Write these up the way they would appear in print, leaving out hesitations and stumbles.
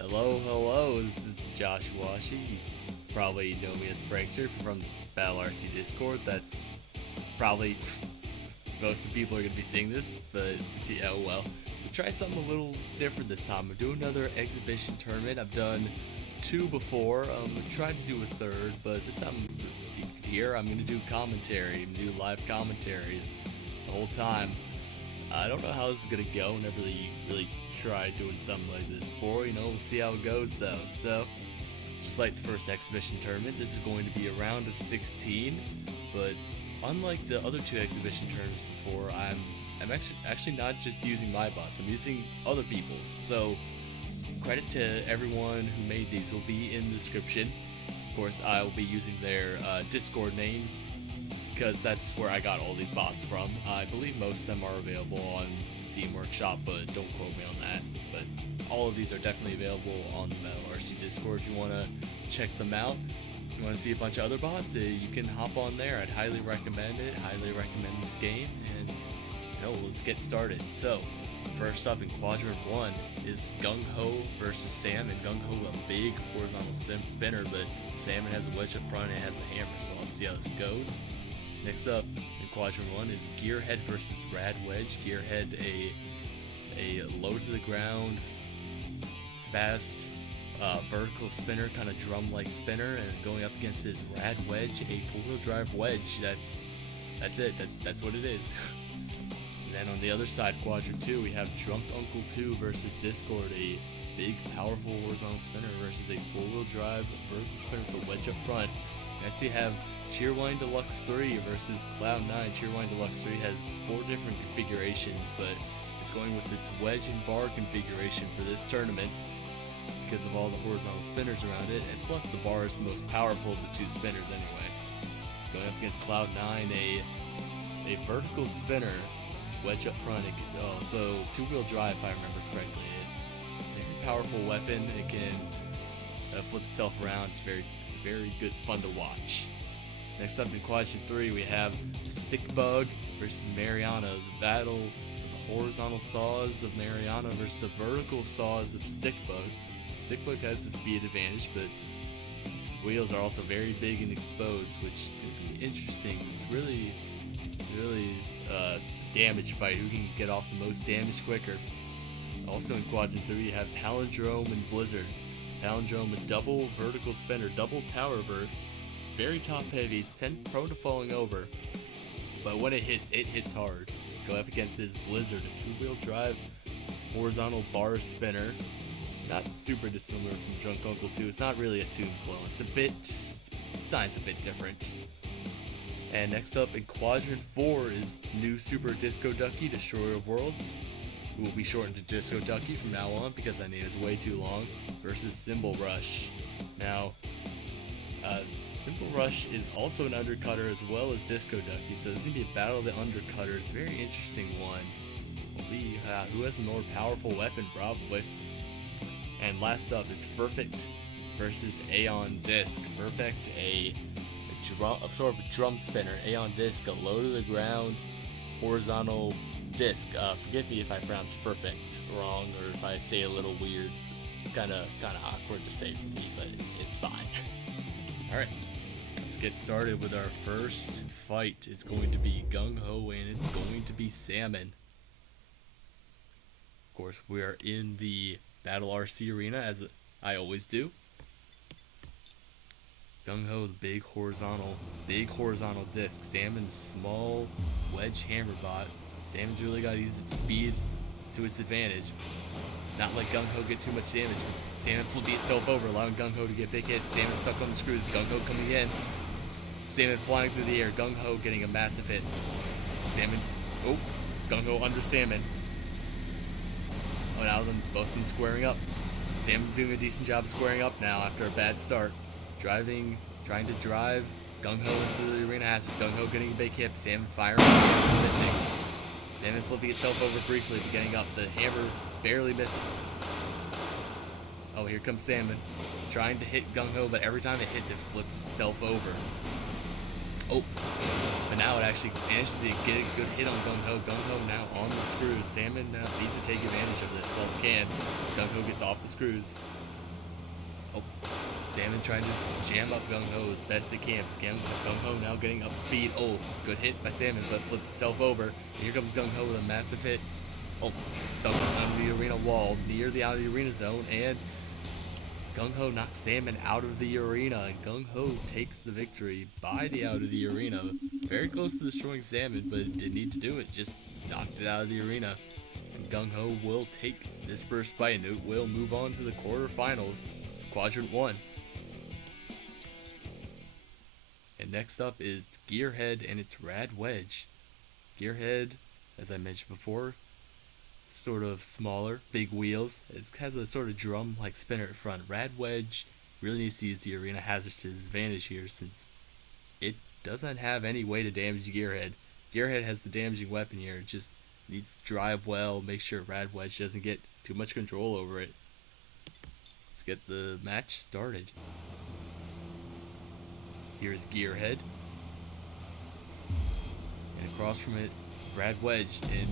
Hello, this is Josh Washi. You probably know me as Prankster from the Battle RC Discord. That's probably most of the people are going to be seeing this, but oh well. We'll try something a little different this time. We'll do another exhibition tournament. I've done two before. I'm trying to do a third, but this time here I'm going to do commentary. I'm going to do live commentary the whole time. I don't know how this is going to go. Never really tried doing something like this before. We'll see how it goes though. So, just like the first exhibition tournament, this is going to be a round of 16, but unlike the other two exhibition tournaments before, I'm actually not just using my bots, I'm using other people's. So, credit to everyone who made these will be in the description. Of course, I will be using their Discord names, because that's where I got all these bots from. I believe most of them are available on Steam Workshop, but don't quote me on that. But all of these are definitely available on the Battle RC Discord if you want to check them out. If you want to see a bunch of other bots, you can hop on there. I'd highly recommend it. Highly recommend this game, and let's get started. So, first up in Quadrant 1 is Gungho versus Salmon. Gungho, a big horizontal spinner, but Salmon has a wedge up front and it has a hammer, so let's see how this goes. Next up in Quadrant 1 is Gearhead versus Rad Wedge. Gearhead, a low to the ground, fast vertical spinner, kind of drum-like spinner, and going up against his Rad Wedge, a four-wheel drive wedge. That's it. That's what it is. And then on the other side, Quadrant 2, we have Drunk Uncle 2 versus Discord, a big, powerful horizontal spinner versus a four-wheel drive vertical spinner with a wedge up front. Next we have Cheerwine Deluxe 3 versus Cloud9. Cheerwine Deluxe 3 has 4 different configurations, but it's going with its wedge and bar configuration for this tournament because of all the horizontal spinners around it, and plus the bar is the most powerful of the two spinners anyway. Going up against Cloud9, a vertical spinner, wedge up front. So two-wheel drive if I remember correctly. It's a very powerful weapon. It can flip itself around. It's very good fun to watch. Next up in Quadrant 3 we have Stickbug versus Mariana. The battle of the horizontal saws of Mariana versus the vertical saws of Stickbug. Stickbug has the speed advantage, but its wheels are also very big and exposed, which is going to be interesting. It's really damage fight. Who can get off the most damage quicker? Also in Quadrant 3 you have Palindrome and Blizzard. Palindrome, a double vertical spinner, double tower vert. It's very top heavy, it's prone to falling over, but when it hits hard. Go up against his Blizzard, a two-wheel drive horizontal bar spinner. Not super dissimilar from Drunk Uncle 2. It's not really a Toon clone. It's a bit different. And next up in Quadrant 4 is new Super Disco Ducky, Destroyer of Worlds, who will be shortened to Disco Ducky from now on because that name is way too long, versus Cymbal Rush. Now, Cymbal Rush is also an undercutter as well as Disco Ducky, so there's going to be a battle of the undercutters. Very interesting one. Will be who has the more powerful weapon, probably. And last up is Ferpect versus Aeon Disc. Ferpect, a sort of a drum spinner. Aeon Disc, a low to the ground horizontal disc. Forgive me if I pronounce Ferpect wrong or if I say a little weird. It's kind of awkward to say for me, but it's fine. Alright, let's get started with our first fight. It's going to be Gungho and it's going to be Salmon. Of course, we are in the Battle RC arena, as I always do. Gungho, the big horizontal disc. Salmon's small wedge hammer bot. Salmon's really got to use its speed to its advantage. Not let Gungho get too much damage. Salmon flipping itself over, allowing Gungho to get big hits. Salmon stuck on the screws. Gungho coming in. Salmon flying through the air. Gungho getting a massive hit. Salmon. Oh, Gungho under Salmon. Oh, now both of them squaring up. Salmon doing a decent job of squaring up now after a bad start. Trying to drive Gungho into the arena hazard. Gungho getting a big hit. Salmon firing, missing. Salmon flipping itself over briefly, but getting up. The hammer barely missing. Oh, here comes Salmon. Trying to hit Gungho, but every time it hits, it flips itself over. Oh, but now it actually managed to get a good hit on Gungho. Gungho now on the screws. Salmon needs to take advantage of this while it can. Gungho gets off the screws. Oh, Salmon trying to jam up Gungho as best they can. Gungho now getting up speed. Oh, good hit by Salmon, but flipped itself over. And here comes Gungho with a massive hit. Oh, stuck on the arena wall near the out of the arena zone, and Gungho knocks Salmon out of the arena, and Gungho takes the victory by the out of the arena. Very close to destroying Salmon, but it didn't need to do it, just knocked it out of the arena. And Gungho will take this first fight, and it will move on to the quarterfinals, Quadrant 1. And next up is Gearhead and its Rad Wedge. Gearhead, as I mentioned before, sort of smaller, big wheels. It has a sort of drum-like spinner at front. Rad Wedge really needs to use the arena hazards to his advantage here, since it doesn't have any way to damage Gearhead. Gearhead has the damaging weapon here. It just needs to drive well, make sure Rad Wedge doesn't get too much control over it. Let's get the match started. Here's Gearhead. And across from it, Rad Wedge, and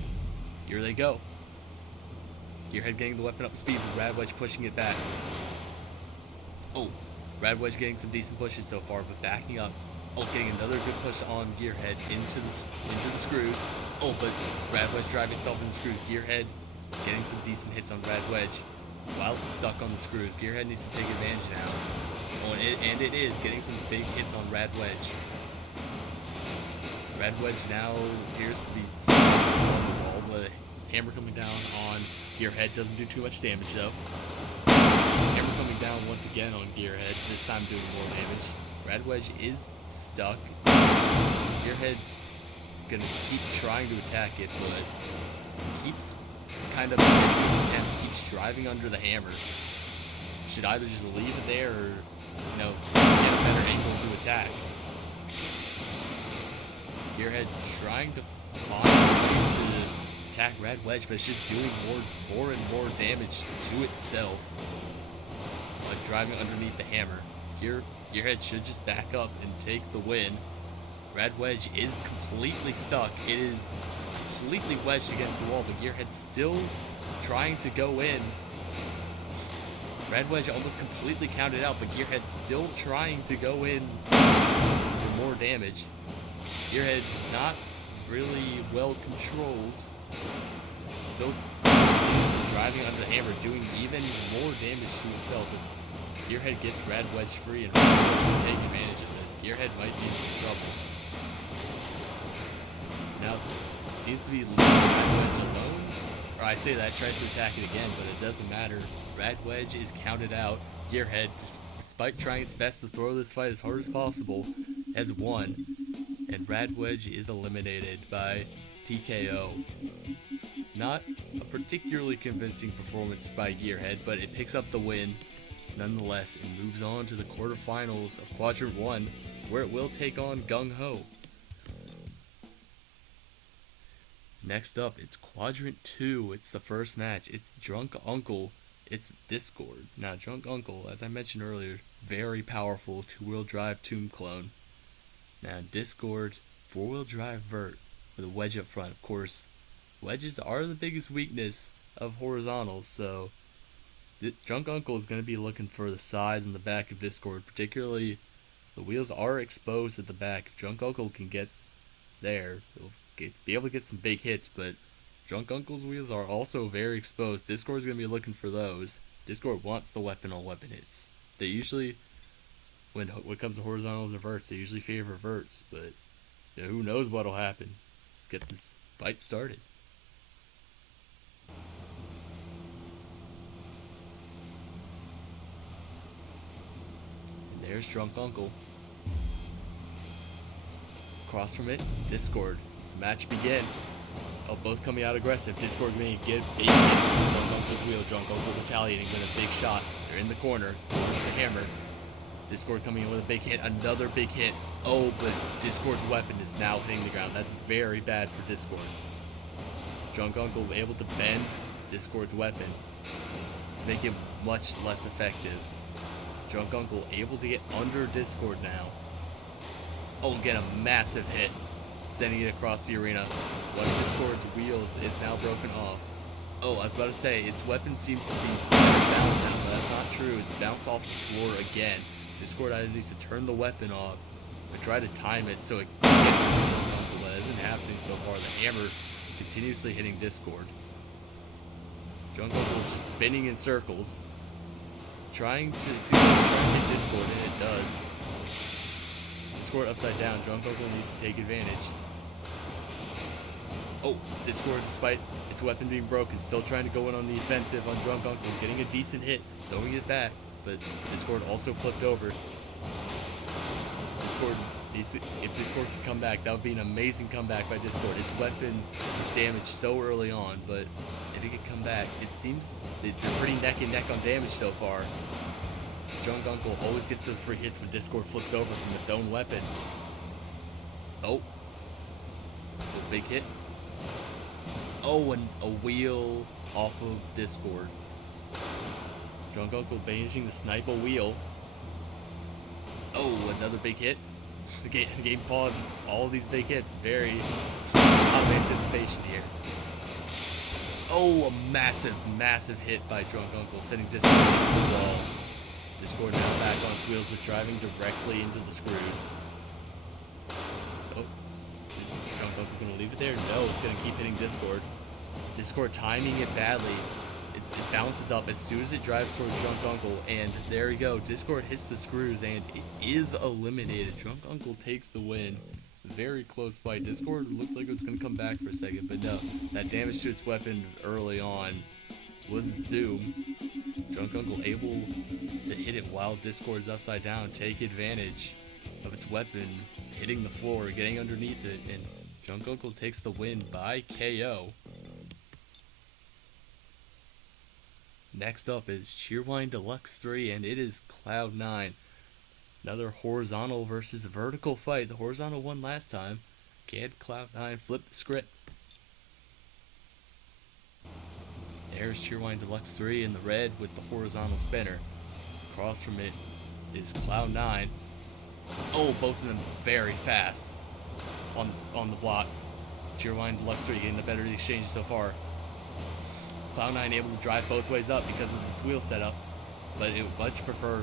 here they go. Gearhead getting the weapon up to speed, with Rad Wedge pushing it back. Oh, Rad Wedge getting some decent pushes so far, but backing up. Oh, getting another good push on Gearhead into the screws. Oh, but Rad Wedge driving itself into the screws. Gearhead getting some decent hits on Rad Wedge while it's stuck on the screws. Gearhead needs to take advantage now. Oh, and it is getting some big hits on Rad Wedge. Rad Wedge now appears to be stuck on the wall. The hammer coming down on Gearhead doesn't do too much damage though. Hammer coming down once again on Gearhead, this time doing more damage. Rad Wedge is stuck. Gearhead's gonna keep trying to attack it, but keeps kind of missing attempts, keeps driving under the hammer. Should either just leave it there or, you know, get a better angle to attack. Gearhead trying to find a way to attack Rad Wedge, but it's just doing more and more damage to itself, like driving underneath the hammer. Gearhead should just back up and take the win. Rad Wedge is completely stuck. It is completely wedged against the wall, but Gearhead's still trying to go in. Rad Wedge almost completely counted out, but Gearhead's still trying to go in for more damage. Gearhead's not really well controlled, so driving under the hammer, doing even more damage to himself. If Gearhead gets Rad Wedge free, and Rad Wedge will take advantage of it, Gearhead might be in some trouble. Now it seems to be leaving Rad Wedge alone. Or I say that, tries to attack it again, but it doesn't matter. Rad Wedge is counted out. Gearhead, despite trying its best to throw this fight as hard as possible, has won. And Rad Wedge is eliminated by TKO. Not a particularly convincing performance by Gearhead, but it picks up the win nonetheless and moves on to the quarterfinals of Quadrant 1, where it will take on Gungho. Next up, it's Quadrant 2. It's the first match. It's Drunk Uncle. It's Discord. Now, Drunk Uncle, as I mentioned earlier, very powerful two-wheel drive tomb clone. Now, Discord, four-wheel drive vert with a wedge up front. Of course, wedges are the biggest weakness of horizontals, so Drunk Uncle is going to be looking for the sides and the back of Discord, particularly the wheels are exposed at the back. If Drunk Uncle can get there, he'll be able to get some big hits, but Drunk Uncle's wheels are also very exposed. Discord's going to be looking for those. Discord wants the weapon on weapon hits. They usually, when it comes to horizontals and verts, they usually favor verts, but you know, who knows what'll happen. Let's get this fight started. And there's Drunk Uncle. Across from it, Discord. The match begin. Oh, both coming out aggressive. Discord going to get a hit. Drunk Uncle's wheel. Drunk Uncle retaliating with a big shot. They're in the corner. There's the hammer. Discord coming in with a big hit. Another big hit. Oh, but Discord's weapon is now hitting the ground. That's very bad for Discord. Drunk Uncle able to bend Discord's weapon, make it much less effective. Drunk Uncle able to get under Discord now. Oh, get a massive hit, sending it across the arena. One of Discord's wheels is now broken off. Oh, I was about to say, its weapon seems to be balanced now, but that's not true. It's bounced off the floor again. Discord either needs to turn the weapon off or try to time it so it can get Uncle. That isn't happening so far. The hammer continuously hitting Discord. Jungle is just spinning in circles, trying to hit Discord, and it does. Discord upside down. Jungle needs to take advantage. Oh, Discord, despite its weapon being broken, still trying to go in on the offensive on Drunk Uncle, getting a decent hit, throwing it back, but Discord also flipped over. Discord needs to, if Discord can come back, that would be an amazing comeback by Discord. Its weapon is damaged so early on, but if it could come back, it seems they're pretty neck and neck on damage so far. Drunk Uncle always gets those free hits when Discord flips over from its own weapon. Oh, a big hit. Oh, and a wheel off of Discord. Drunk Uncle managing to snipe a wheel. Oh, another big hit. The game paused. All these big hits. Very out of anticipation here. Oh, a massive, massive hit by Drunk Uncle, sending Discord into the wall. Discord now back on its wheels, but driving directly into the screws. Oh. Drunk Uncle gonna leave it there? No, it's gonna keep hitting Discord. Discord timing it badly. It bounces up as soon as it drives towards Drunk Uncle, and there we go. Discord hits the screws, and it is eliminated. Drunk Uncle takes the win. Very close fight. Discord looked like it was gonna come back for a second, but no. That damage to its weapon early on was doomed. Drunk Uncle able to hit it while Discord's upside down, take advantage of its weapon hitting the floor, getting underneath it, and Drunk Uncle takes the win by KO. Next up is Cheerwine Deluxe 3, and it is Cloud9. Another horizontal versus vertical fight. The horizontal won last time. Can Cloud9 flip the script? There's Cheerwine Deluxe 3 in the red with the horizontal spinner. Across from it is Cloud9. Oh, both of them very fast on the block. Cheerwine Deluxe 3 getting the better of the exchange so far. Cloud9 able to drive both ways up because of its wheel setup, but it would much prefer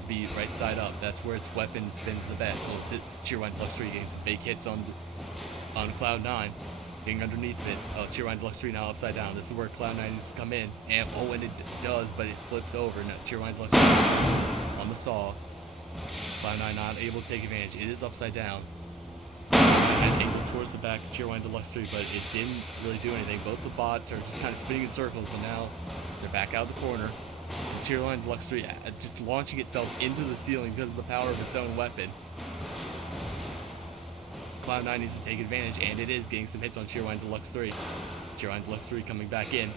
to be right side up. That's where its weapon spins the best. Well, Cheerwine Deluxe 3 getting some big hits on Cloud9. Getting underneath of it. Oh, Cheerwine Deluxe 3 now upside down. This is where Cloud9 needs to come in. And oh, and it does, but it flips over. Now Cheerwine Deluxe 3 on the saw. Cloud9 not able to take advantage. It is upside down. And angled towards the back of Cheerwine Deluxe 3, but it didn't really do anything. Both the bots are just kind of spinning in circles, but now they're back out of the corner. Cheerwine Deluxe 3 just launching itself into the ceiling because of the power of its own weapon. Cloud9 needs to take advantage, and it is getting some hits on Cheerwine Deluxe 3. Cheerwine Deluxe 3 coming back in.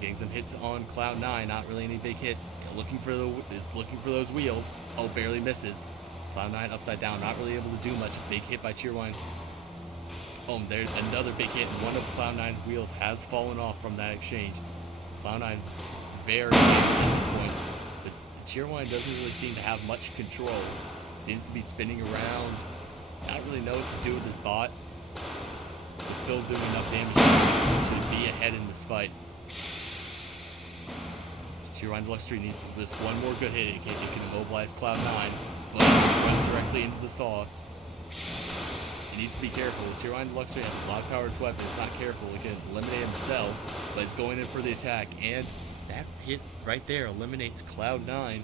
Getting some hits on Cloud9, not really any big hits. It's looking for those wheels. Oh, barely misses. Cloud9 upside down, not really able to do much. Big hit by Cheerwine. Oh, there's another big hit. One of Cloud9's wheels has fallen off from that exchange. Cloud9 very damaged at this point, but Cheerwine doesn't really seem to have much control. Seems to be spinning around. Not really know what to do with his bot, but still doing enough damage to be ahead in this fight. Cheerwine Deluxe 3 needs just one more good hit. It can immobilize Cloud9, but it just runs directly into the saw. It needs to be careful. Cheerwine Deluxe 3 has a lot of power to its weapon. It's not careful. It can eliminate himself, but it's going in for the attack, and that hit right there eliminates Cloud9.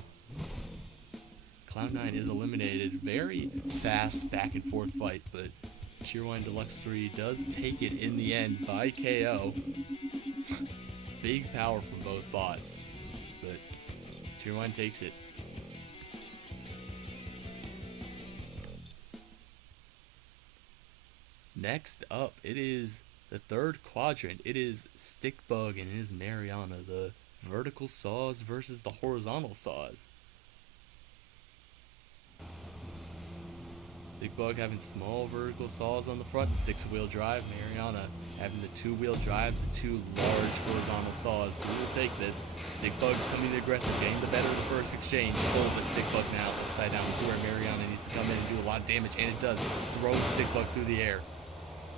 Cloud9 is eliminated. Very fast back and forth fight, but Cheerwine Deluxe 3 does take it in the end by KO. Big power from both bots, but Cheerwine takes it. Next up, it is the third quadrant. It is Stickbug and it is Mariana, the vertical saws versus the horizontal saws. Stickbug having small vertical saws on the front, 6-wheel drive. Mariana having the 2-wheel drive, the 2 large horizontal saws. Who will take this? Stickbug coming aggressive, getting the better of the first exchange. Oh, but Stickbug now upside down. This is where Mariana needs to come in and do a lot of damage, and it does. Throwing Stickbug through the air.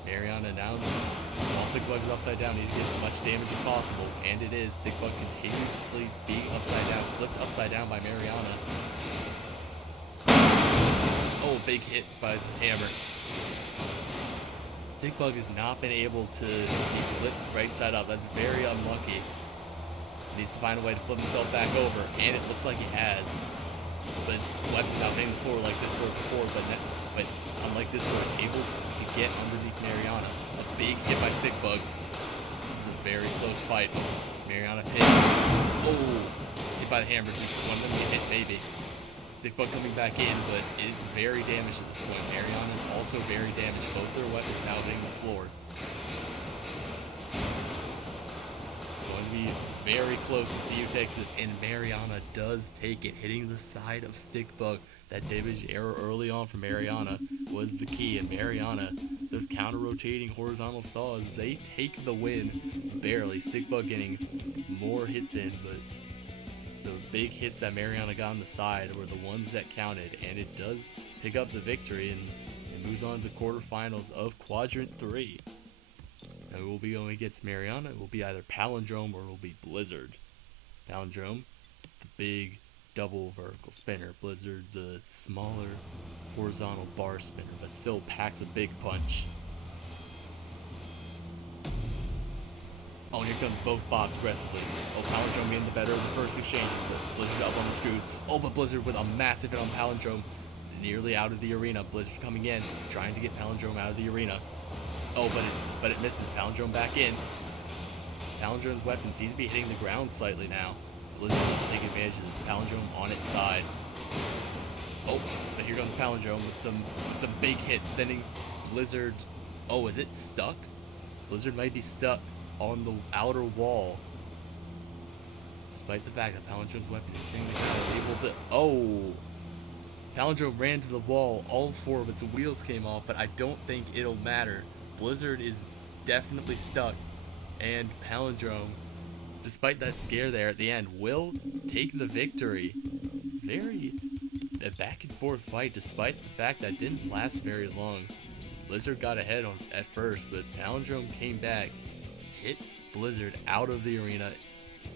Mariana now, while Stickbug is upside down, needs to get as much damage as possible, and it is. Stickbug continuously being upside down, flipped upside down by Mariana. Oh, big hit by the hammer. Stickbug has not been able to be flipped right side up. That's very unlucky. Needs to find a way to flip himself back over, and it looks like he has. But his weapon's out hitting the floor like Discord before, but unlike Discord, is able to get underneath Mariana. A big hit by Stickbug. This is a very close fight. Mariana hit. Oh, hit by the hammer. One of them get hit, maybe. Stickbug coming back in, but is very damaged at this point. Mariana is also very damaged. Both their weapons out hitting the floor. It's going to be very close to see who takes this, and Mariana does take it, hitting the side of Stickbug. That damage error early on from Mariana was the key, and Mariana, those counter-rotating horizontal saws, they take the win barely. Stickbug getting more hits in, but the big hits that Mariana got on the side were the ones that counted, and it does pick up the victory, and it moves on to quarterfinals of Quadrant 3. Now, it will be going against Mariana. It will be either Palindrome or it will be Blizzard. Palindrome, the big double vertical spinner. Blizzard, the smaller horizontal bar spinner, but still packs a big punch. Oh, and here comes both Bobs aggressively. Oh, Palindrome getting the better of the first exchanges, but Blizzard up on the screws. Oh, but Blizzard with a massive hit on Palindrome. Nearly out of the arena. Blizzard coming in, trying to get Palindrome out of the arena. Oh, but it misses. Palindrome back in. Palindrome's weapon seems to be hitting the ground slightly now. Blizzard needs to take advantage of this. Palindrome on its side. Oh, but here comes Palindrome with some big hits, sending Blizzard. Oh, is it stuck? Blizzard might be stuck on the outer wall. Despite the fact that Palindrome's weapon is hitting the ground, is able to. Oh! Palindrome ran to the wall. All 4 of its wheels came off, but I don't think it'll matter. Blizzard is definitely stuck, and Palindrome, despite that scare there at the end, will take the victory. Very a back and forth fight, despite the fact that didn't last very long. Blizzard got ahead at first, but Palindrome came back, hit Blizzard out of the arena,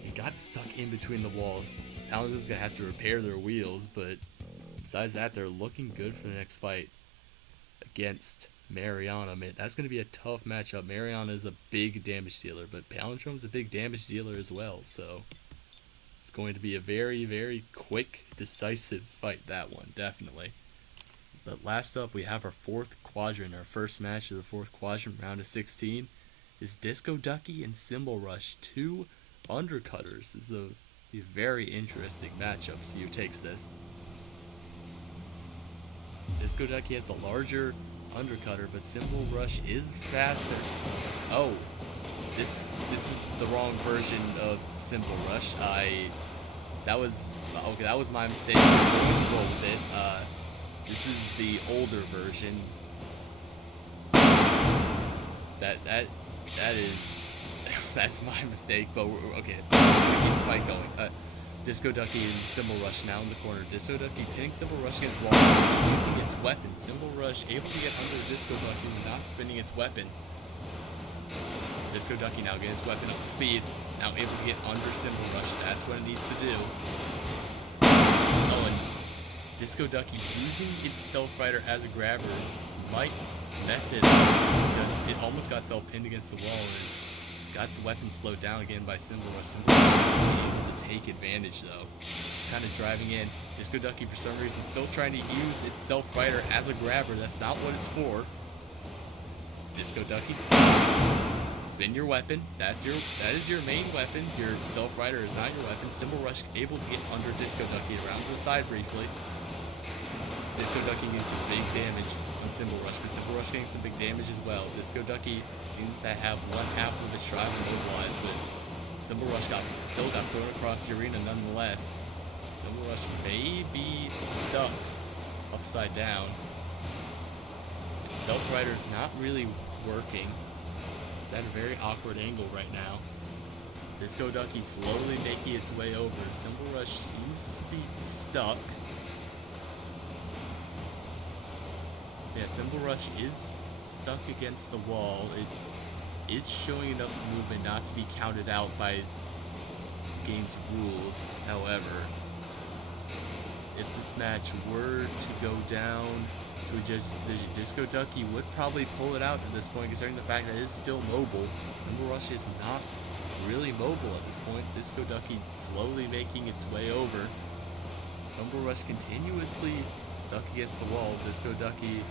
and got stuck in between the walls. Palindrome's gonna have to repair their wheels, but besides that, they're looking good for the next fight against Mariana. Man, that's going to be a tough matchup. Mariana is a big damage dealer, but Palindrome's a big damage dealer as well, so it's going to be a very, very quick, decisive fight, that one, definitely. But last up, we have our 4th quadrant. Our first match of the 4th quadrant, round of 16, is Disco Ducky and Cymbal Rush, 2 undercutters. This is a very interesting matchup. See who takes this. Disco Ducky has the larger undercutter, but Cymbal Rush is faster. Oh, this is the wrong version of Cymbal Rush. That was my mistake. Roll with it. This is the older version. That's my mistake. But okay, we're gonna keep the fight going. Disco Ducky and Cymbal Rush now in the corner. Disco Ducky pinning Cymbal Rush against wall, using its weapon. Cymbal Rush able to get under Disco Ducky without spinning its weapon. Disco Ducky now getting its weapon up to speed. Now able to get under Cymbal Rush. That's what it needs to do. Oh, and Disco Ducky using its Stealth Rider as a grabber might mess it up, because it almost got itself pinned against the wall, and it's got its weapon slowed down again by Cymbal Rush. Cymbal Rush able to take advantage though. It's kind of driving in. Disco Ducky for some reason still trying to use its Stealth Rider as a grabber. That's not what it's for. Disco Ducky, spin your weapon. That is your main weapon. Your Stealth Rider is not your weapon. Cymbal Rush able to get under Disco Ducky, around to the side briefly. Disco Ducky getting some big damage on Cymbal Rush, but Cymbal Rush getting some big damage as well. Disco Ducky seems to have one half of its drive immobilized, but Cymbal Rush still got thrown across the arena nonetheless. Cymbal Rush may be stuck upside down. Stealth Rider is not really working. It's at a very awkward angle right now. Disco Ducky slowly making its way over. Cymbal Rush seems to be stuck. Yeah, Cymbal Rush is stuck against the wall. It's showing enough movement not to be counted out by game's rules. However, if this match were to go down to a judge's decision, Disco Ducky would probably pull it out at this point, considering the fact that it is still mobile. Cymbal Rush is not really mobile at this point. Disco Ducky slowly making its way over. Cymbal Rush continuously stuck against the wall. Disco Ducky,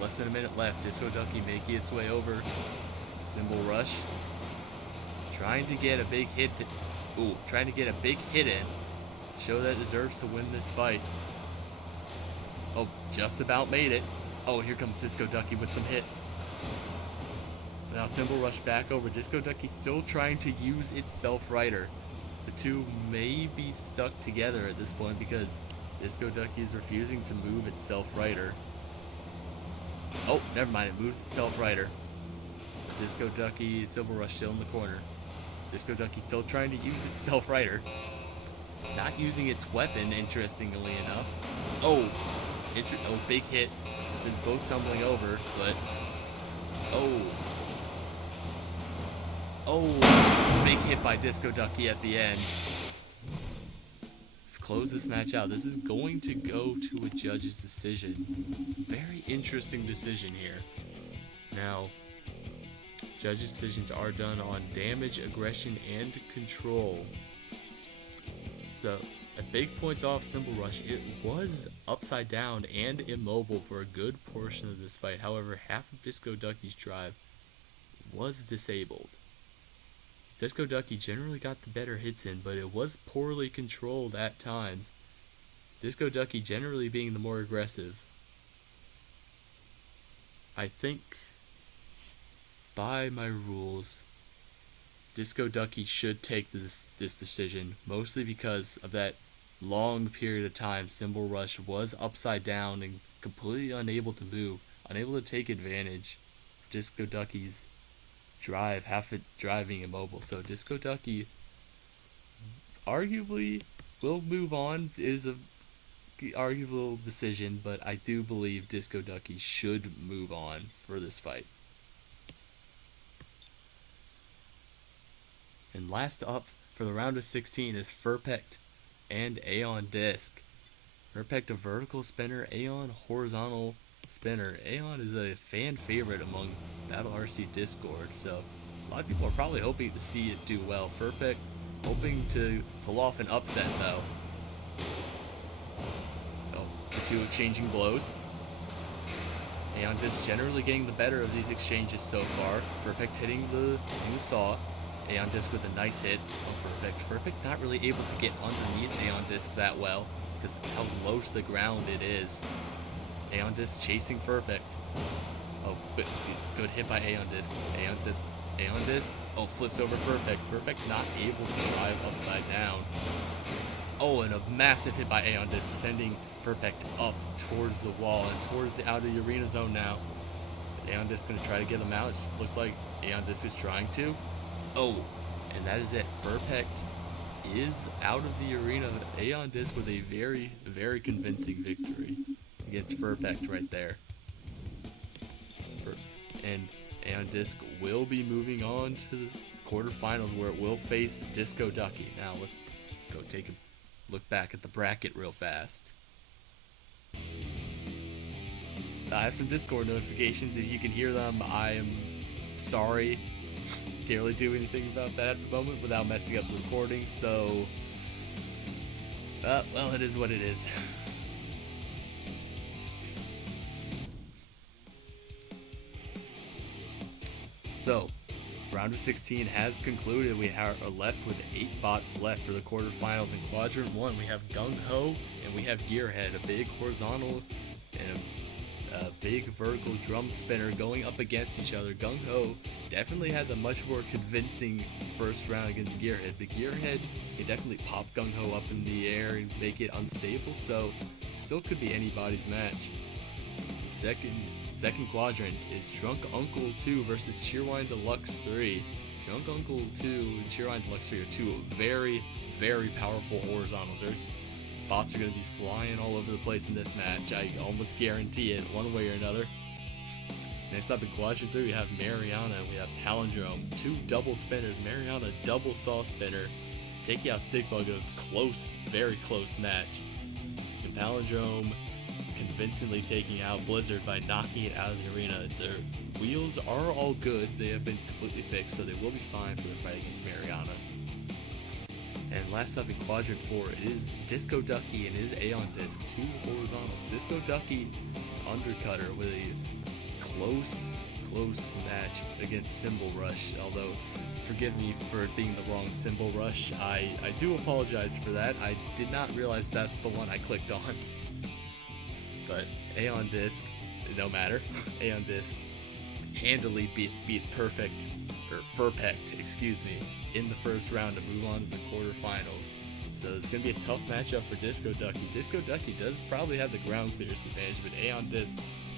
less than a minute left. Disco Ducky making its way over. Cymbal Rush trying to get a big hit in. Show that it deserves to win this fight. Oh, just about made it. Oh, here comes Disco Ducky with some hits. Now Cymbal Rush back over. Disco Ducky still trying to use its self-rider. The two may be stuck together at this point because Disco Ducky is refusing to move its self-rider. Oh, never mind, it moves its self-rider. Disco Ducky, Cymbal Rush still in the corner. Disco Ducky still trying to use its self-rider. Not using its weapon, interestingly enough. Oh, big hit. Since both tumbling over, but... Oh, big hit by Disco Ducky at the end. Close this match out. This is going to go to a judge's decision. Very interesting decision here. Now, judges' decisions are done on damage, aggression, and control. So, at big points off Cymbal Rush, it was upside down and immobile for a good portion of this fight. However, half of Disco Ducky's drive was disabled. Disco Ducky generally got the better hits in, but it was poorly controlled at times. Disco Ducky generally being the more aggressive. I think, by my rules, Disco Ducky should take this decision, mostly because of that long period of time Cymbal Rush was upside down and completely unable to move, unable to take advantage of Disco Ducky's drive, half it driving immobile. So Disco Ducky arguably will move on, is a arguable decision, but I do believe Disco Ducky should move on for this fight. And last up for the round of 16 is Ferpect and Aeon Disc. Ferpect a vertical spinner, Aeon horizontal spinner. Aeon is a fan favorite among Battle RC Discord, so a lot of people are probably hoping to see it do well. Ferpect hoping to pull off an upset though. Oh, the two exchanging blows. Aeon Disc generally getting the better of these exchanges so far. Ferpect hitting the saw. Aeon Disc with a nice hit on Ferpect. Ferpect not really able to get underneath Aeon Disc that well because of how low to the ground it is. Aeon Disc chasing Ferpect. Oh, good hit by Aeon Disc. Aeon Disc. Oh, flips over Ferpect. Ferpect not able to drive upside down. Oh, and a massive hit by Aeon Disc, sending Ferpect up towards the wall and towards the out of the arena zone now. Aeon Disc gonna try to get him out. It looks like Aeon Disc is trying to. Oh, and that is it. Ferpect is out of the arena. Aeon Disc with a very, very convincing victory against Ferpect right there. And Aeon Disc will be moving on to the quarterfinals where it will face Disco Ducky. Now let's go take a look back at the bracket real fast. I have some Discord notifications. If you can hear them, I am sorry. Can't really do anything about that at the moment without messing up the recording, so well, it is what it is. So, round of 16 has concluded. We are left with 8 bots left for the quarterfinals. In quadrant 1, we have Gungho and we have Gearhead, a big horizontal and a big vertical drum spinner going up against each other. Gungho definitely had the much more convincing first round against Gearhead. The Gearhead can definitely pop Gungho up in the air and make it unstable, so still could be anybody's match. Second quadrant is Drunk Uncle 2 versus Cheerwine Deluxe 3. Drunk Uncle 2 and Cheerwine Deluxe 3 are two very, very powerful horizontals. Bots are going to be flying all over the place in this match. I almost guarantee it, one way or another. Next up in Quadrant 3, we have Mariana and we have Palindrome. Two double spinners. Mariana, double saw spinner. Taking out Stickbug, a close, very close match. And Palindrome convincingly taking out Blizzard by knocking it out of the arena. Their wheels are all good. They have been completely fixed, so they will be fine for the fight against Mariana. And last up in Quadrant 4, it is Disco Ducky and his Aeon disc, two horizontals. Disco Ducky undercutter with a close match against Cymbal Rush, although forgive me for it being the wrong Cymbal Rush. I do apologize for that. I did not realize that's the one I clicked on. But Aeon disc, no matter. Aeon disc handily beat Ferpect, excuse me, in the first round to move on to the quarterfinals. So it's going to be a tough matchup for Disco Ducky. Disco Ducky does probably have the ground clearance advantage, but Aeon disc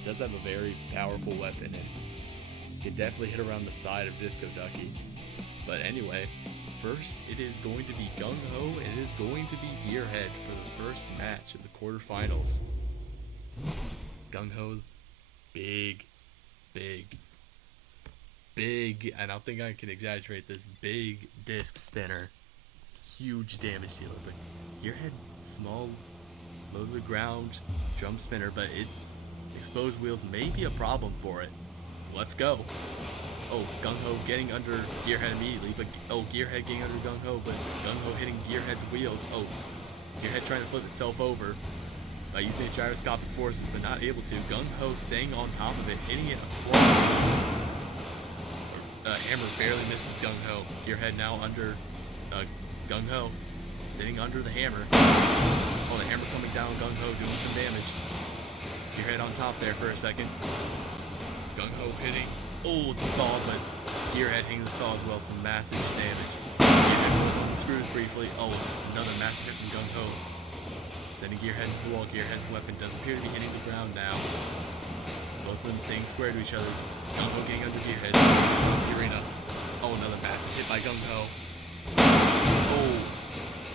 does have a very powerful weapon and can definitely hit around the side of Disco Ducky. But anyway, first it is going to be Gungho and it is going to be Gearhead for the first match of the quarterfinals. Gungho, big, I don't think I can exaggerate this, big disc spinner, huge damage dealer, but Gearhead, small, low to the ground, drum spinner, but its exposed wheels may be a problem for it. Let's go. Oh, Gungho getting under Gearhead immediately, but Gearhead getting under Gungho, but Gungho hitting Gearhead's wheels. Oh, Gearhead trying to flip itself over by using its gyroscopic forces, but not able to. Gungho staying on top of it, hitting it across. Hammer barely misses Gungho. Gearhead now under Gungho, sitting under the hammer. Oh, the hammer coming down, Gungho doing some damage. Gearhead on top there for a second. Gungho hitting, the saw, but Gearhead hitting the saw as well, some massive damage. Gearhead goes on the screws briefly. Oh, another massive hit from Gungho. Sending Gearhead into the wall. Gearhead's weapon does appear to be hitting the ground now. Both of them staying square to each other. Gungho getting under Gearhead. The arena. Oh, another massive hit by Gungho.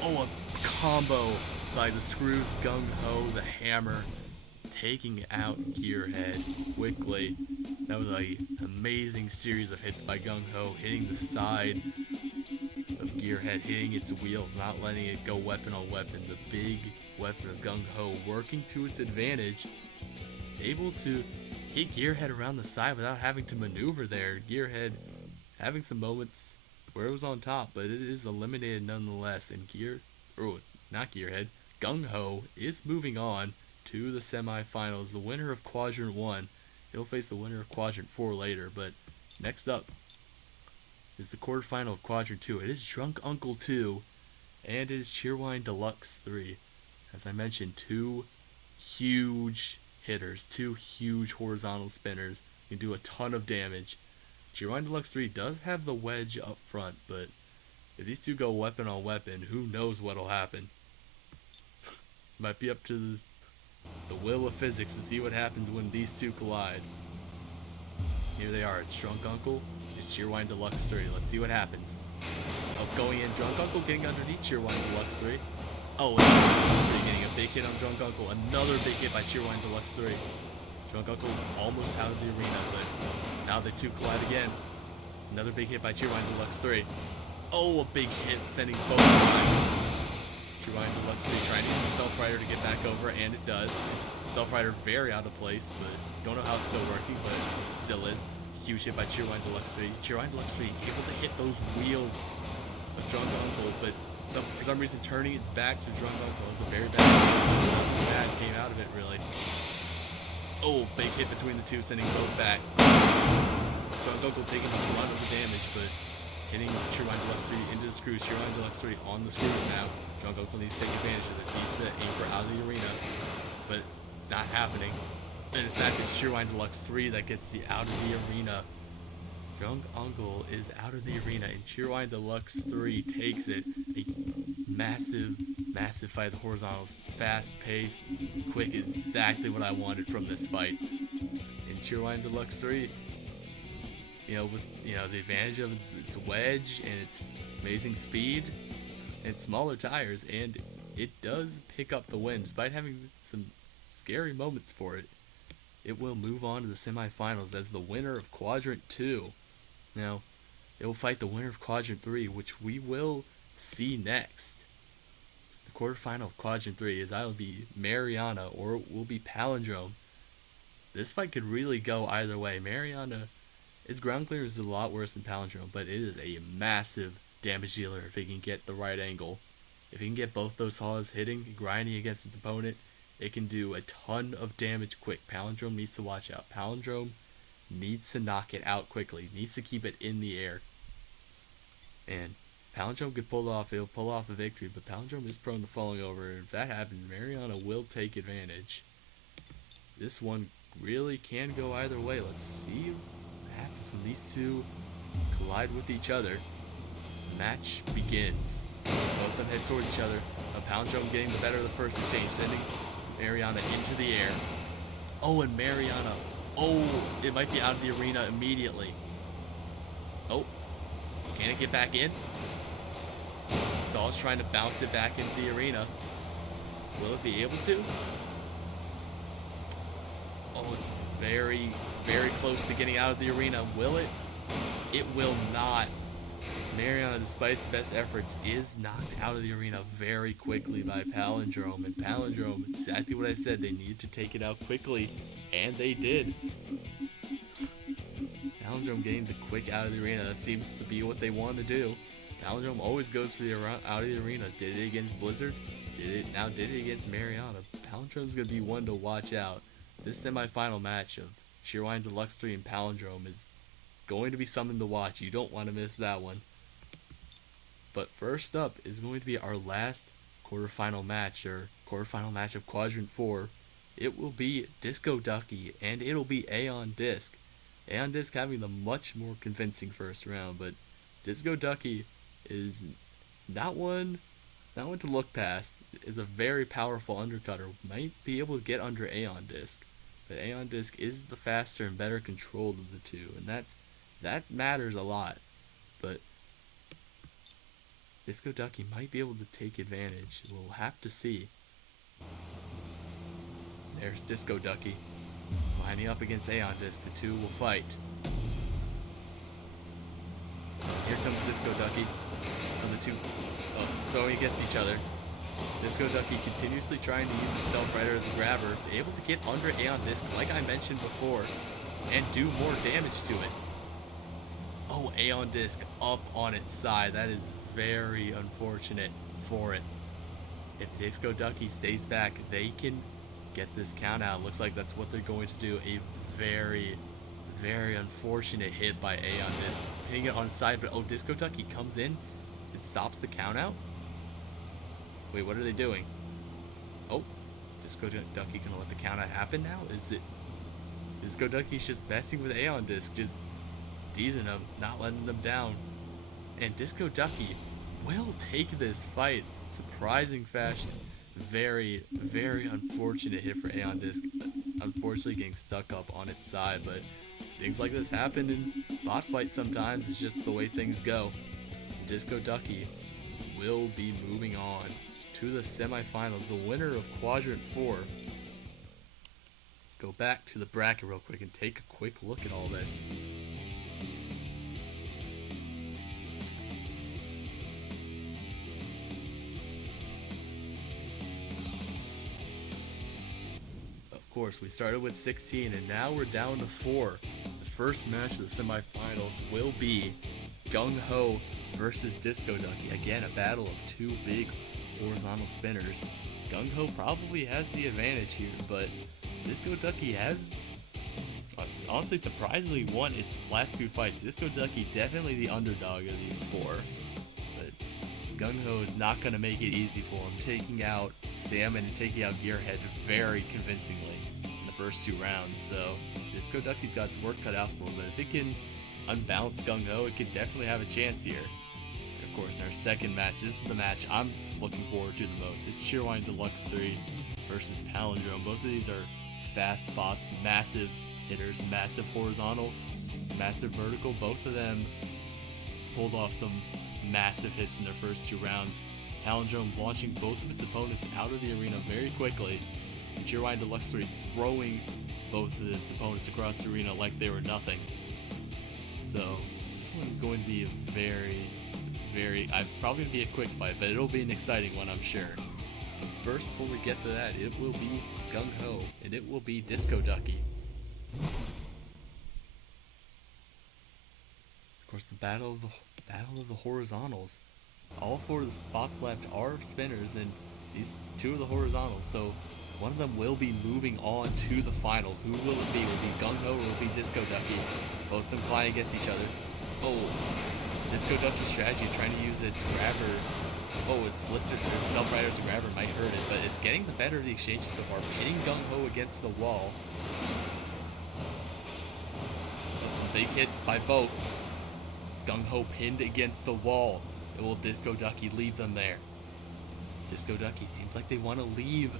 Oh, a combo by the screws. Gungho, the hammer, taking out Gearhead quickly. That was an amazing series of hits by Gungho, hitting the side of Gearhead, hitting its wheels, not letting it go weapon on weapon. The big weapon of Gungho working to its advantage, able to hit Gearhead around the side without having to maneuver there. Gearhead having some moments where it was on top, but it is eliminated nonetheless. And Gungho is moving on to the semifinals. The winner of Quadrant 1, he'll face the winner of Quadrant 4 later, but next up is the quarterfinal of Quadrant 2. It is Drunk Uncle 2, and it is Cheerwine Deluxe 3. As I mentioned, two huge hitters, two huge horizontal spinners, can do a ton of damage. Cheerwine Deluxe 3 does have the wedge up front, but if these two go weapon on weapon, who knows what'll happen. Might be up to the will of physics to see what happens when these two collide. Here they are. It's Drunk Uncle. It's Cheerwine Deluxe 3. Let's see what happens. Oh, going in. Drunk Uncle getting underneath Cheerwine Deluxe 3. Oh, and Cheerwine Deluxe 3 getting a big hit on Drunk Uncle. Another big hit by Cheerwine Deluxe 3. Drunk Uncle almost out of the arena, but now the two collide again. Another big hit by Cheerwine Deluxe 3. Oh, a big hit sending both behind. Cheerwine Deluxe 3 trying to use the Self-Rider to get back over, and it does. Self-Rider very out of place, but don't know how it's still working, but it still is. Huge hit by Cheerwine Deluxe 3. Cheerwine Deluxe 3 able to hit those wheels of Drunk Uncle, but for some reason turning its back to Drunk Uncle is a very bad came out of it, really. Oh, big hit between the two, sending both back. Drunk Uncle taking a lot of the damage, but hitting Cheerwine Deluxe 3 into the screws. Cheerwine Deluxe 3 on the screws now. Drunk Uncle needs to take advantage of this. Needs to aim for out of the arena, but it's not happening. And in fact, it's Cheerwine Deluxe 3 that gets the out of the arena. Drunk Uncle is out of the arena, and Cheerwine Deluxe 3 takes it. A massive fight of the horizontals. Fast paced, quick, exactly what I wanted from this fight. And Cheerwine Deluxe 3, with the advantage of its wedge and its amazing speed and smaller tires, and it does pick up the win despite having some scary moments for it. it will move on to the semifinals as the winner of Quadrant 2. Now, it will fight the winner of Quadrant 3, which we will see next. The quarterfinal of Quadrant 3 is either be Mariana or it will be Palindrome. This fight could really go either way. Mariana, its ground clear is a lot worse than Palindrome, but it is a massive damage dealer if it can get the right angle. If it can get both those saws hitting, grinding against its opponent, it can do a ton of damage quick. Palindrome needs to watch out. Palindrome needs to knock it out quickly. Needs to keep it in the air. And Palindrome could pull off. It'll pull off a victory, but Palindrome is prone to falling over. If that happens, Mariana will take advantage. This one really can go either way. Let's see what happens when these two collide with each other. The match begins. Both of them head toward each other. A Palindrome getting the better of the first exchange, sending Mariana into the air. Oh, and Mariana. Oh, it might be out of the arena immediately. Oh, can it get back in? Saul's trying to bounce it back into the arena. Will it be able to? Oh, it's very, very close to getting out of the arena. Will it? It will not. Mariana, despite its best efforts, is knocked out of the arena very quickly by Palindrome. And Palindrome, exactly what I said, they needed to take it out quickly, and they did. Palindrome getting the quick out of the arena, that seems to be what they want to do. Palindrome always goes for the out of the arena. Did it against Blizzard? Did it against Mariana? Palindrome's going to be one to watch out. This semifinal match of Cheerwine Deluxe 3 and Palindrome is going to be something to watch. You don't want to miss that one. But first up is going to be our last quarterfinal match, or quarterfinal match of Quadrant 4. It will be Disco Ducky, and it'll be Aeon Disc. Aeon Disc having the much more convincing first round, but Disco Ducky is not one to look past. Is a very powerful undercutter. Might be able to get under Aeon Disc, but Aeon Disc is the faster and better controlled of the two, and that matters a lot. But Disco Ducky might be able to take advantage. We'll have to see. There's Disco Ducky lining up against Aeon Disc. The two will fight. Here comes Disco Ducky. And the two throwing against each other. Disco Ducky continuously trying to use itself right as a grabber, able to get under Aeon Disc, like I mentioned before, and do more damage to it. Oh, Aeon Disc up on its side. That is very unfortunate for it. If Disco Ducky stays back, they can get this count out. Looks like that's what they're going to do. A very, very unfortunate hit by Aeon Disc. Hitting it on its side, but oh, Disco Ducky comes in. It stops the count out. Wait, what are they doing? Oh, is Disco Ducky gonna let the count out happen now? Is it Disco Ducky's just messing with Aeon Disc, just teasing them, not letting them down. And Disco Ducky will take this fight. Surprising fashion. Very, very unfortunate hit for Aeon Disc. Unfortunately getting stuck up on its side, but things like this happen in bot fights sometimes. It's just the way things go. Disco Ducky will be moving on to the semifinals. The winner of Quadrant 4. Let's go back to the bracket real quick and take a quick look at all this. Of course, we started with 16 and now we're down to 4. The first match of the semifinals will be Gungho versus Disco Ducky. Again, a battle of two big horizontal spinners. Gungho probably has the advantage here, but Disco Ducky has honestly surprisingly won its last two fights. Disco Ducky definitely the underdog of these four, but Gungho is not going to make it easy for him, taking out Salmon and taking out Gearhead very convincingly in the first 2 rounds. So Disco Ducky's got some work cut out for him, but if it can unbalance Gungho, it could definitely have a chance here. And of course, in our second match, this is the match I'm looking forward to the most. It's Cheerwine Deluxe 3 versus Palindrome. Both of these are fast spots, massive hitters, massive horizontal, massive vertical. Both of them pulled off some massive hits in their first 2 rounds. Palindrome launching both of its opponents out of the arena very quickly. Cheerwine Deluxe 3 throwing both of its opponents across the arena like they were nothing. So this one's going to be a very, probably going to be a quick fight, but it'll be an exciting one, I'm sure. But first, before we get to that, it will be Gungho, and it will be Disco Ducky. Of course, the battle of the horizontals. All 4 of the spots left are spinners, and these 2 of the horizontals. So one of them will be moving on to the final. Who will it be? Will it be Gungho or will it be Disco Ducky? Both of them flying against each other. Oh, Disco Ducky's strategy, trying to use its grabber. Oh, its lifter, self-rider as a grabber might hurt it, but it's getting the better of the exchanges so far, hitting Gungho against the wall. Some big hits by both. Gungho pinned against the wall. And will Disco Ducky leave them there? Disco Ducky seems like they want to leave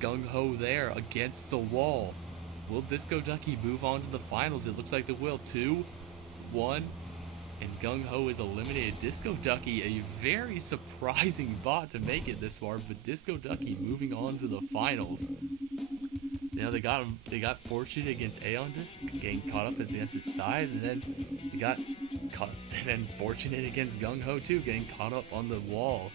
Gungho there against the wall. Will Disco Ducky move on to the finals? It looks like they will. 2, 1, and Gungho is eliminated. Disco Ducky, a very surprising bot to make it this far, but Disco Ducky moving on to the finals. You know, they got fortunate against Aeon Disc, getting caught up against its side, and then they got caught, and then fortunate against Gungho too, getting caught up on the wall.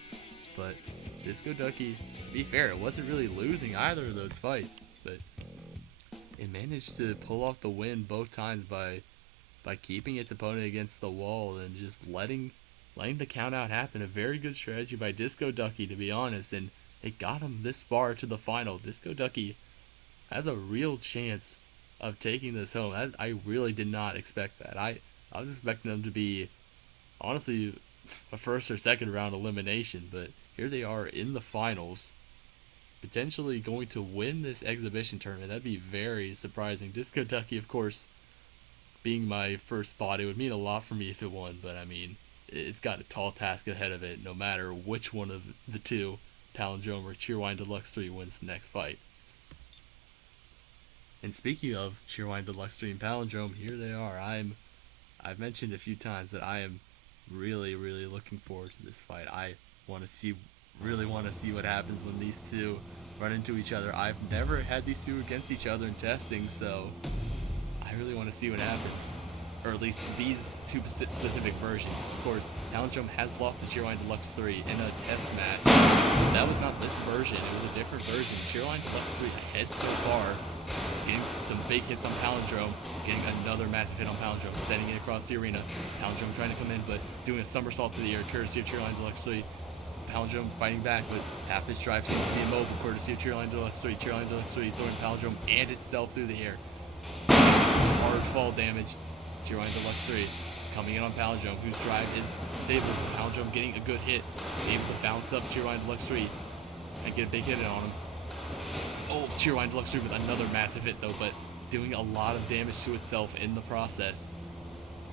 But Disco Ducky, to be fair, it wasn't really losing either of those fights, but it managed to pull off the win both times by keeping its opponent against the wall and just letting the count out happen. A very good strategy by Disco Ducky, to be honest, and it got him this far to the final. Disco Ducky has a real chance of taking this home. I really did not expect that. I was expecting them to be, honestly, a first or second round elimination, but here they are in the finals, potentially going to win this exhibition tournament. That'd be very surprising. Disco Ducky, of course, being my first spot, it would mean a lot for me if it won, but I mean, it's got a tall task ahead of it, no matter which one of the 2, Palindrome or Cheerwine Deluxe 3, wins the next fight. And speaking of Cheerwine Deluxe 3 and Palindrome, here they are. I've mentioned a few times that I am really, really looking forward to this fight. I really want to see what happens when these 2 run into each other. I've never had these 2 against each other in testing, so I really want to see what happens. Or at least these 2 specific versions. Of course, Palindrome has lost to Cheerwine Deluxe 3 in a test match. That was not this version, it was a different version. Cheerwine Deluxe 3 ahead so far, getting some big hits on Palindrome, getting another massive hit on Palindrome, sending it across the arena. Palindrome trying to come in, but doing a somersault through the air, courtesy of Cheerwine Deluxe 3. Palindrome fighting back, but half his drive seems to be immobile, courtesy of Cheerwine Deluxe 3. Cheerwine Deluxe 3 throwing Palindrome and itself through the air. Hard fall damage. Cheerwine Deluxe 3 coming in on Palindrome, whose drive is disabled. Palindrome getting a good hit, able to bounce up Cheerwine Deluxe 3 and get a big hit on him. Oh, Cheerwine Deluxe 3 with another massive hit though, but doing a lot of damage to itself in the process.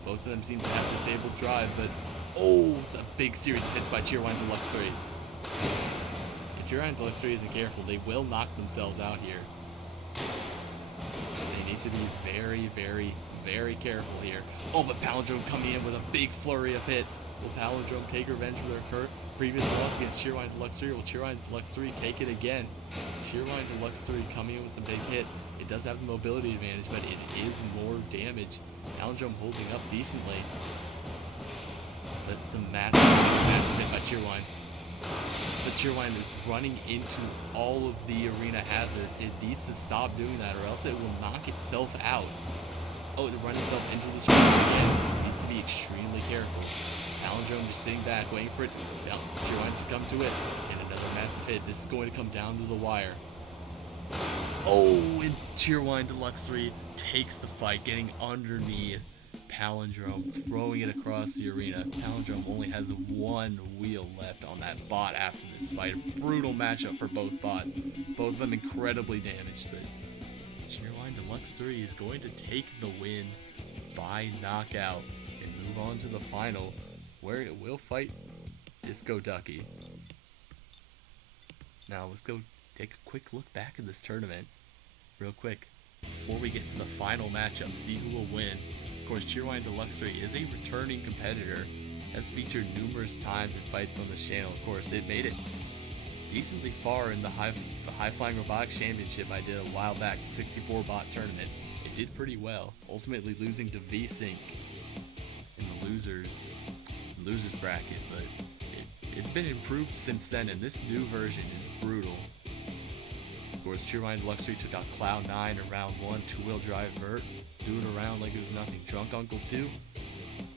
Both of them seem to have disabled drive, but oh, it's a big series of hits by Cheerwine Deluxe 3. If Cheerwine Deluxe 3 isn't careful, they will knock themselves out here. They need to be very, very, very careful here. Oh, but Palindrome coming in with a big flurry of hits. Will Palindrome take revenge for their previous loss against Cheerwine Deluxe 3? Will Cheerwine Deluxe 3 take it again? Cheerwine Deluxe 3 coming in with some big hit. It does have the mobility advantage, but it is more damage. Palindrome holding up decently. But some massive hit by Cheerwine. But Cheerwine is running into all of the arena hazards. It needs to stop doing that, or else it will knock itself out. Oh, to run itself into the screen again. It needs to be extremely careful. Palindrome just sitting back, waiting for it. Cheerwine to come to it. And another massive hit. This is going to come down to the wire. Oh, and Cheerwine Deluxe 3 takes the fight, getting underneath Palindrome, throwing it across the arena. Palindrome only has 1 wheel left on that bot after this fight. A brutal matchup for both bots. Both of them incredibly damaged, but Cheerwine Deluxe 3 is going to take the win by knockout and move on to the final, where it will fight Disco Ducky. Now let's go take a quick look back at this tournament real quick before we get to the final matchup, see who will win. Of course, Cheerwine Deluxe 3 is a returning competitor, has featured numerous times in fights on this channel. Of course, it made it decently far in the high flying robotics championship I did a while back, 64 bot tournament. It did pretty well, ultimately losing to VSync in the losers bracket, but it's been improved since then, and this new version is brutal. Of course, Cheerwine Deluxe 3 took out Cloud9 in round 1, 2-wheel drive vert, threw it around like it was nothing. Drunk Uncle 2,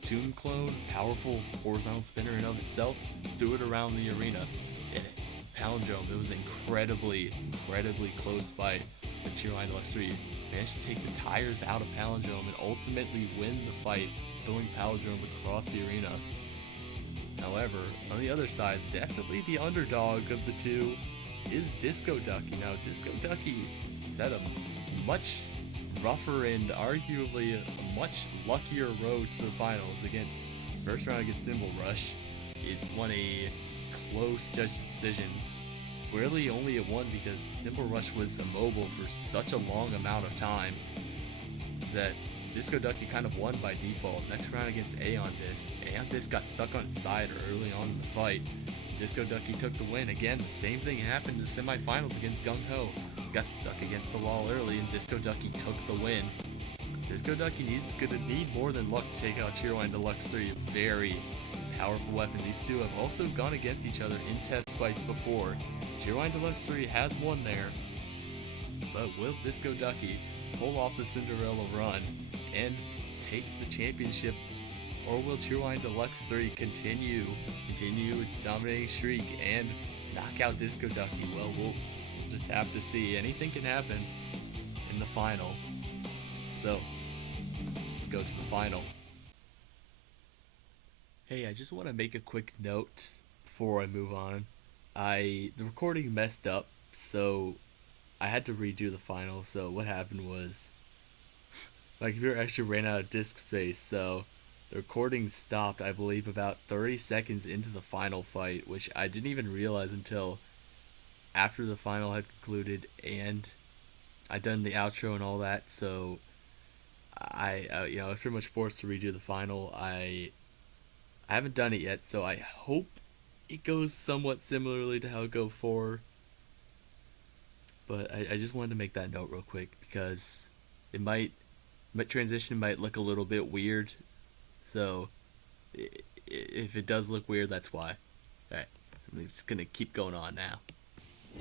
Toon Clone, powerful horizontal spinner in of itself, threw it around the arena. And Palindrome, it was incredibly close fight, but Cheerwine Deluxe 3 managed to take the tires out of Palindrome and ultimately win the fight, throwing Palindrome across the arena. However, on the other side, definitely the underdog of the two is Disco Ducky. Now, Disco Ducky has had a much rougher and arguably a much luckier road to the finals. Against first round against Cymbal Rush, it won a close judge's decision. Really only it won because Cymbal Rush was immobile for such a long amount of time that Disco Ducky kind of won by default. Next round against Aeon Disc got stuck on its side early on in the fight. Disco Ducky took the win. Again, the same thing happened in the semifinals against Gungho. Got stuck against the wall early, and Disco Ducky took the win. Disco Ducky gonna need more than luck to take out Cheerwine Deluxe 3. A very powerful weapon. These two have also gone against each other in test fights before. Cheerwine Deluxe 3 has won there, but will Disco Ducky pull off the Cinderella run and take the championship, or will Cheerwine Deluxe 3 continue its dominating streak and knock out Disco Ducky? Well, we'll just have to see. Anything can happen in the final. So, let's go to the final. Hey, I just want to make a quick note before I move on. The recording messed up, so I had to redo the final. So what happened was my computer actually ran out of disk space, so the recording stopped, I believe, about 30 seconds into the final fight, which I didn't even realize until after the final had concluded and I'd done the outro and all that. So I was pretty much forced to redo the final. I haven't done it yet, so I hope it goes somewhat similarly to how Go 4. But I just wanted to make that note real quick because it might transition might look a little bit weird. So if it does look weird, that's why. Alright, I'm just gonna keep going on now.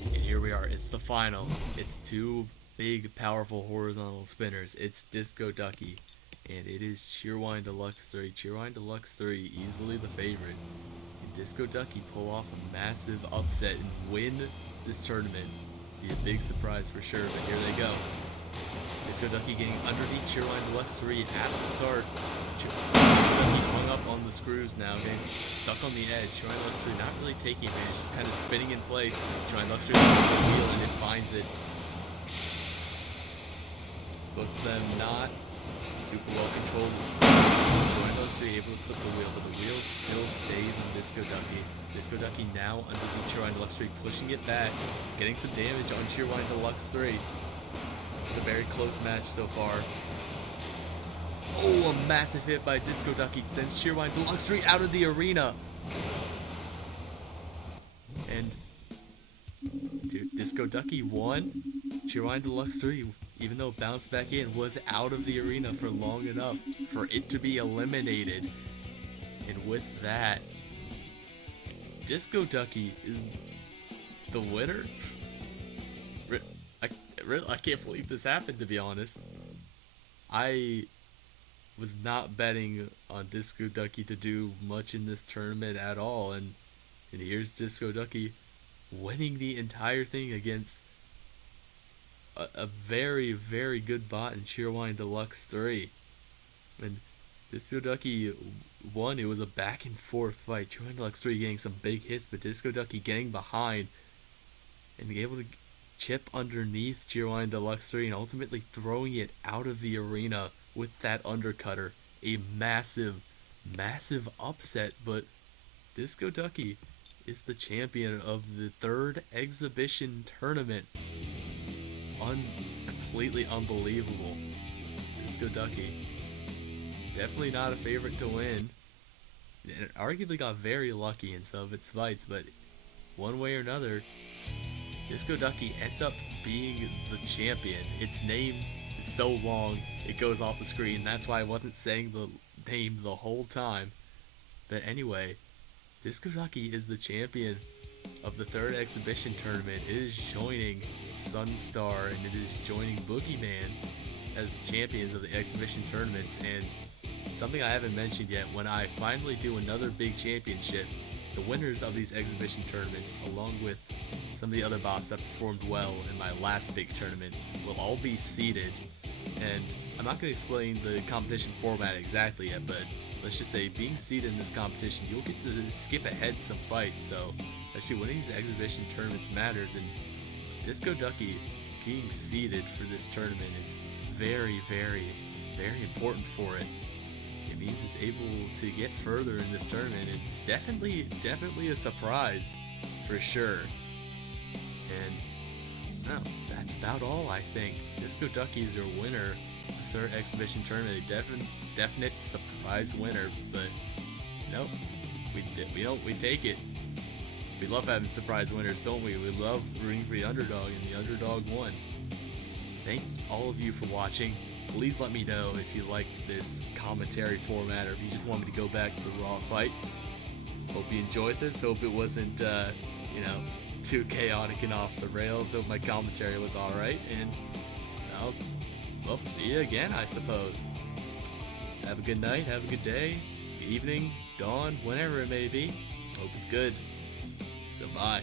And here we are. It's the final. It's two big, powerful horizontal spinners. It's Disco Ducky, and it is Cheerwine Deluxe 3. Cheerwine Deluxe 3, easily the favorite. Can Disco Ducky pull off a massive upset and win this tournament? Be a big surprise for sure, but here they go. Disco Ducky getting underneath Cheerwine Deluxe 3 at the start. Disco Ducky hung up on the screws now, getting stuck on the edge. Cheerwine Deluxe 3 not really taking advantage, just kind of spinning in place. Cheerwine Deluxe 3 looking for the wheel and it finds it. Both of them not super well controlled. Cheerwine Deluxe 3 able to flip the wheel, but the wheel still stays on Disco Ducky. Disco Ducky now underneath Cheerwine Deluxe 3, pushing it back, getting some damage on Cheerwine Deluxe 3. It's a very close match so far. Oh, a massive hit by Disco Ducky sends Cheerwine Deluxe 3 out of the arena. And dude, Disco Ducky won. Cheerwine Deluxe 3, even though it bounced back in, was out of the arena for long enough for it to be eliminated. And with that, Disco Ducky is the winner. I can't believe this happened, to be honest. I was not betting on Disco Ducky to do much in this tournament at all, and here's Disco Ducky winning the entire thing against a very, very good bot in Cheerwine Deluxe 3. And Disco Ducky won. It was a back and forth fight. Cheerwine Deluxe 3 getting some big hits, but Disco Ducky getting behind and being able to chip underneath Cheerwine Deluxe 3 and ultimately throwing it out of the arena with that undercutter. A massive, massive upset, but Disco Ducky is the champion of the third exhibition tournament. Completely unbelievable. Disco Ducky, definitely not a favorite to win. It arguably got very lucky in some of its fights, but one way or another, Disco Ducky ends up being the champion. Its name is so long, it goes off the screen. That's why I wasn't saying the name the whole time. But anyway, Disco Ducky is the champion of the third exhibition tournament. It is joining Sunstar and it is joining Boogeyman as champions of the exhibition tournaments. And something I haven't mentioned yet, when I finally do another big championship, the winners of these exhibition tournaments, along with some of the other bots that performed well in my last big tournament, will all be seeded. And I'm not going to explain the competition format exactly yet, but let's just say being seeded in this competition, you'll get to skip ahead some fights. So actually winning these exhibition tournaments matters, and Disco Ducky being seeded for this tournament is very, very, very important for it. It means it's able to get further in this tournament. It's definitely a surprise for sure. And no, that's about all I think. Disco Ducky is your winner of the third exhibition tournament. A definite surprise winner, but nope, we take it. We love having surprise winners, don't we? We love rooting for the underdog, and the underdog won. Thank all of you for watching. Please let me know if you like this commentary format, or if you just want me to go back to the raw fights. Hope you enjoyed this. Hope it wasn't, too chaotic and off the rails. Hope my commentary was alright, and I'll see you again, I suppose. Have a good night, have a good day, evening, dawn, whenever it may be. Hope it's good. So bye.